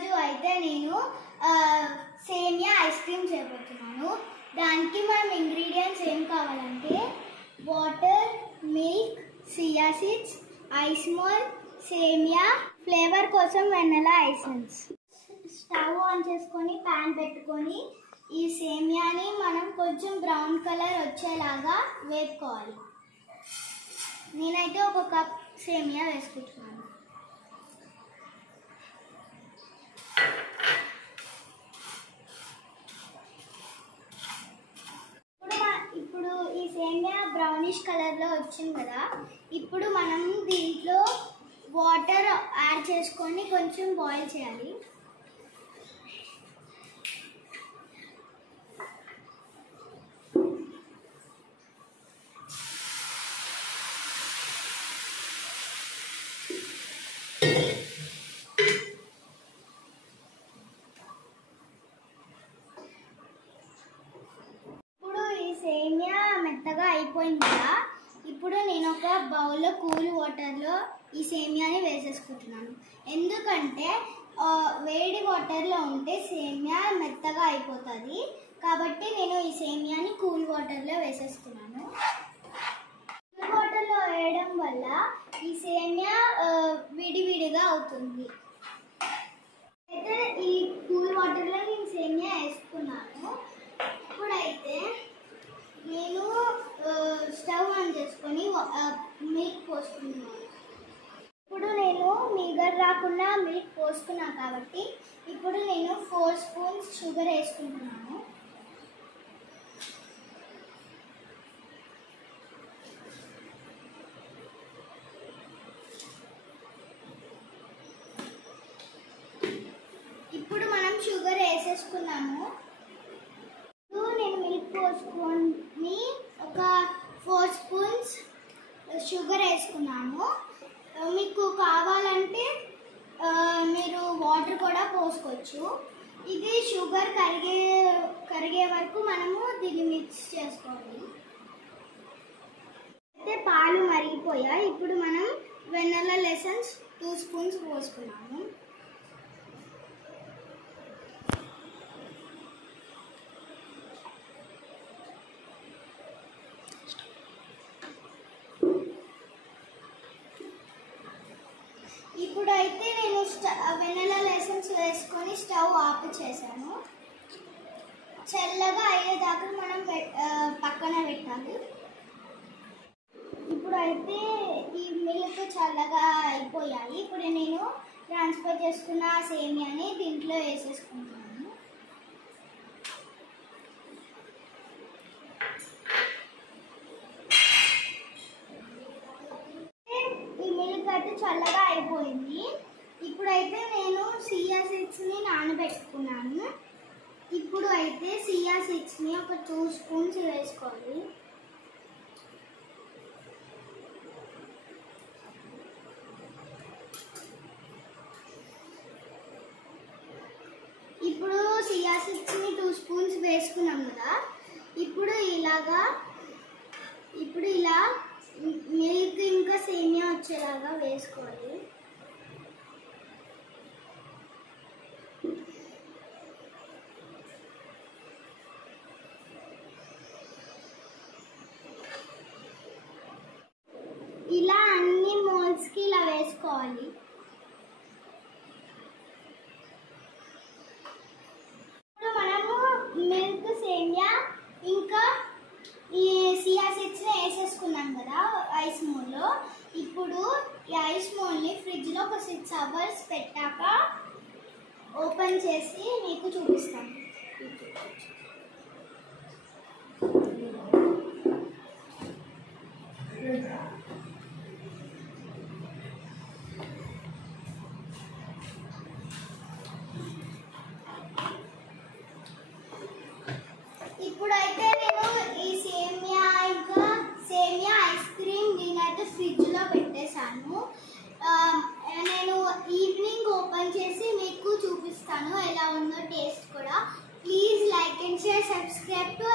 ఈరోజు అయితే నేను సేమియా ఐస్ క్రీమ్ చేయబోతున్నాను. దానికి మనం ఇంగ్రీడియంట్స్ ఏం కావాలంటే water, milk, chia seeds, ice mall, సేమియా, ఫ్లేవర్ కోసం వెనిలా ఎసెన్స్. స్టవ్ ఆన్ చేసుకొని ప్యాన్ పెట్టుకొని ఈ సేమియాని మనం కొంచెం బ్రౌన్ కలర్ వచ్చేలాగా వేపుకోవాలి. నేనైతే ఒక కప్ సేమియా వేసుకుంటున్నాను. ఇప్పుడు ఈ సేమియా బ్రౌనిష్ కలర్లో వచ్చింది కదా, ఇప్పుడు మనం దీంట్లో వాటర్ యాడ్ చేసుకొని కొంచెం బాయిల్ చేయాలి. సేమియా మెత్తగా అయిపోయింది కదా, ఇప్పుడు నేను ఒక బౌల్లో కూల్ వాటర్లో ఈ సేమియాని వేసేసుకుంటున్నాను. ఎందుకంటే వేడి వాటర్లో ఉంటే సేమియా మెత్తగా అయిపోతుంది, కాబట్టి నేను ఈ సేమియాని కూల్ వాటర్లో వేసేస్తున్నాను. కూల్ వాటర్లో వేయడం వల్ల ఈ సేమియా విడివిడిగా అవుతుంది. అయితే ఈ కూల్ వాటర్లో నేను సేమియా వేసుకున్నాను. ఇప్పుడైతే నేను స్టవ్ ఆన్ చేసుకొని మిల్క్ పోసుకున్నాను. ఇప్పుడు నేను మీగడ రాకుండా మిల్క్ పోసుకున్నాను కాబట్టి ఇప్పుడు నేను 4 స్పూన్స్ షుగర్ వేసుకుంటున్నాను. ఇప్పుడు మనం షుగర్ వేసేసుకున్నాము. నేను మిల్క్ పోసుకొని ఒక 4 స్పూన్స్ షుగర్ వేసుకున్నాను. మీకు కావాలంటే మీరు వాటర్ కూడా పోసుకోవచ్చు. ఇది షుగర్ కరిగే వరకు మనము దీన్ని మిక్స్ చేసుకోవాలి. అయితే పాలు మరిగిపోయాయి. ఇప్పుడు మనం వెనిలా ఎసెన్స్ 2 స్పూన్స్ పోసుకున్నాము. ఇప్పుడైతే నేను వెనిలా ఎసెన్స్ వేసుకొని స్టవ్ ఆఫ్ చేశాను. చల్లగా అయ్యేదాకా మనం పక్కన పెట్టాలి. ఇప్పుడైతే ఈ మిల్క్ చల్లగా అయిపోయాయి. ఇప్పుడు నేను ట్రాన్స్ఫర్ చేసుకున్న సేమియాని దీంట్లో వేసేసుకుంటాను. చల్లగా అయిపోయింది. ఇప్పుడైతే నేను చియా సీడ్స్ని నానబెట్టుకున్నాను. ఇప్పుడు అయితే చియా సీడ్స్ని ఒక 2 స్పూన్స్ వేసుకోవాలి. ఇప్పుడు చియా సీడ్స్ని 2 స్పూన్స్ వేసుకున్నాం కదా, ఇప్పుడు ఇలా మిల్క్ ఇంకా సేమియా వచ్చేలాగా వేసుకోవాలి. ఇలా అన్ని మోల్స్కి ఇలా వేసుకోవాలి. ఇప్పుడు మనము మిల్క్, సేమియా ఇంకా ఈ చియా సీడ్స్ని వేసేసుకున్నాం కదా ఐస్ మోల్లో. ఇప్పుడు ఈ ఐస్ మోల్ని ఫ్రిడ్జ్లో ఒక 6 అవర్స్ పెట్టాక ఓపెన్ చేసి మీకు చూపిస్తాను. ఇప్పుడైతే నేను ఈ సేమియా ఐస్ క్రీమ్ దీనైతే ఫ్రిడ్జ్లో పెట్టేశాను. నేను ఈవినింగ్ ఓపెన్ చేసి మీకు చూపిస్తాను ఎలా ఉందో టేస్ట్ కూడా. Please like and share, subscribe to